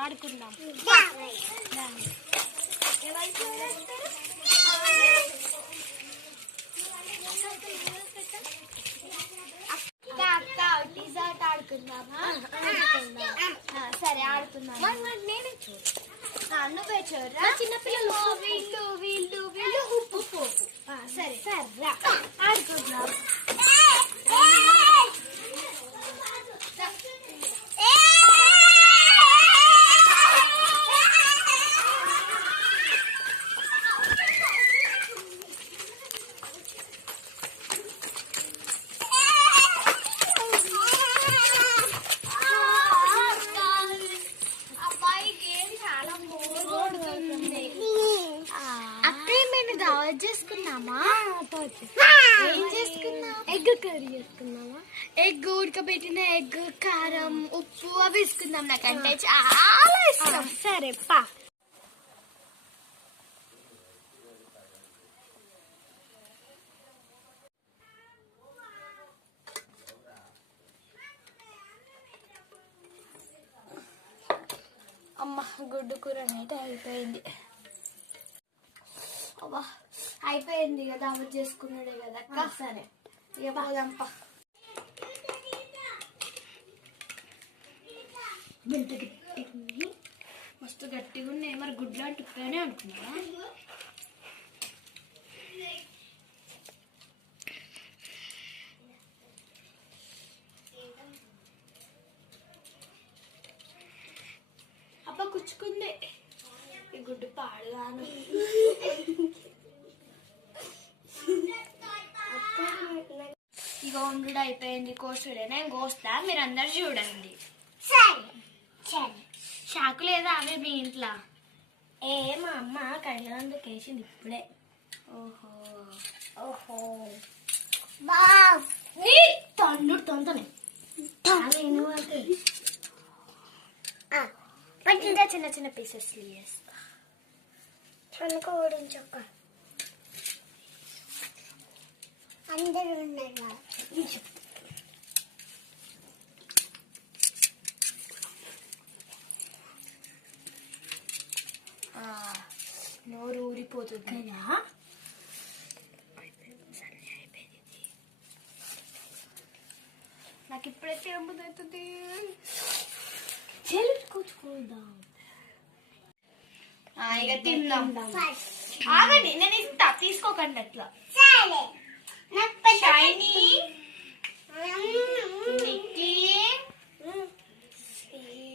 ఆడుకుందాం. అక్క డిజర్ట్ ఆడుకుందామా? సరే ఆడుకుందాం. నేనే నువ్వే చూడరా. చిన్నపిల్లలు వీళ్ళు వీళ్ళు వీళ్ళు ఉప్పు. సరే సరే ఆడుకుందాం. చేసుకున్నామా? ఏం చేసుకున్నాం? ఎగ్ కర్రీ చేసుకున్నామా? ఎగ్ ఉడకబెట్టిన ఎగ్, కారం, ఉప్పు అవి వేసుకుందాం. నాకంటే చాలా ఇష్టం. సరే పా. అమ్మ గుడ్డు కూర అనేది అయిపోయింది. అబ్బా అయిపోయింది కదా, అవి చేసుకున్నాడే కదా అక్క. సరే ఇక పోదాంపా. ఎంత గట్టిగా ఉంది, మస్తు గట్టిగా ఉన్నాయి. మరి గుడ్లు అంటే ఉప్పానే అనుకున్నా. అబ్బా కుచ్చుకుంది ఈ గుడ్డు పాడుగాను. ఇక వండుడు అయిపోయింది, కోసుడే. నేను కోస్తా, మీరు అందరు చూడండి. షాకు లేదా అవి మీ ఇంట్లో? మా అమ్మ కడిగినందుకు వేసింది ఇప్పుడే. ఓహో ఓహో తండ్రి తొంతనే చిన్న చిన్న పీసెస్ వేస్తా. చక్క అందరూ ఉన్నారు. నోరు ఊరిపోతుంది కదా. నాకు ఇప్పుడైతే అవుతుంది. కూర్చుకుందాం. ఇక తిందాం. ఆగండి, నేను ఇస్తా, తీసుకోకండి అట్లా. షైనీ, నిక్కీ,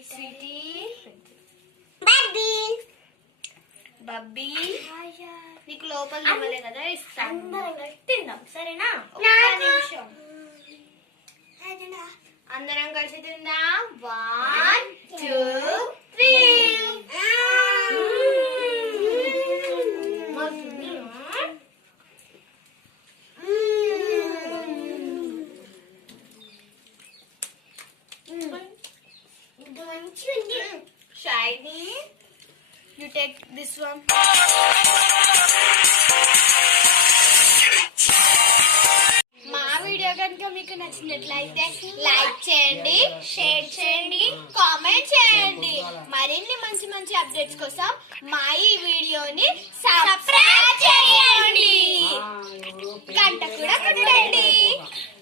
స్వీటీ, బబ్బీ, నీకు లోపల ఇవ్వలే కదా, ఇస్తాను. తిందాం సరేనా? నిమిషం అందరం కలిసి తిందాం. 1 2 3. Shiny, you take this one. మా వీడియో కనుక మీకు నచ్చినట్లయితే లైక్ చేయండి, షేర్ చేయండి, కామెంట్ చేయండి. మరిన్ని మంచి మంచి అప్డేట్స్ కోసం మా ఈ వీడియోని సబ్స్క్రైబ్ చేయండి, గంట కూడా కొట్టండి.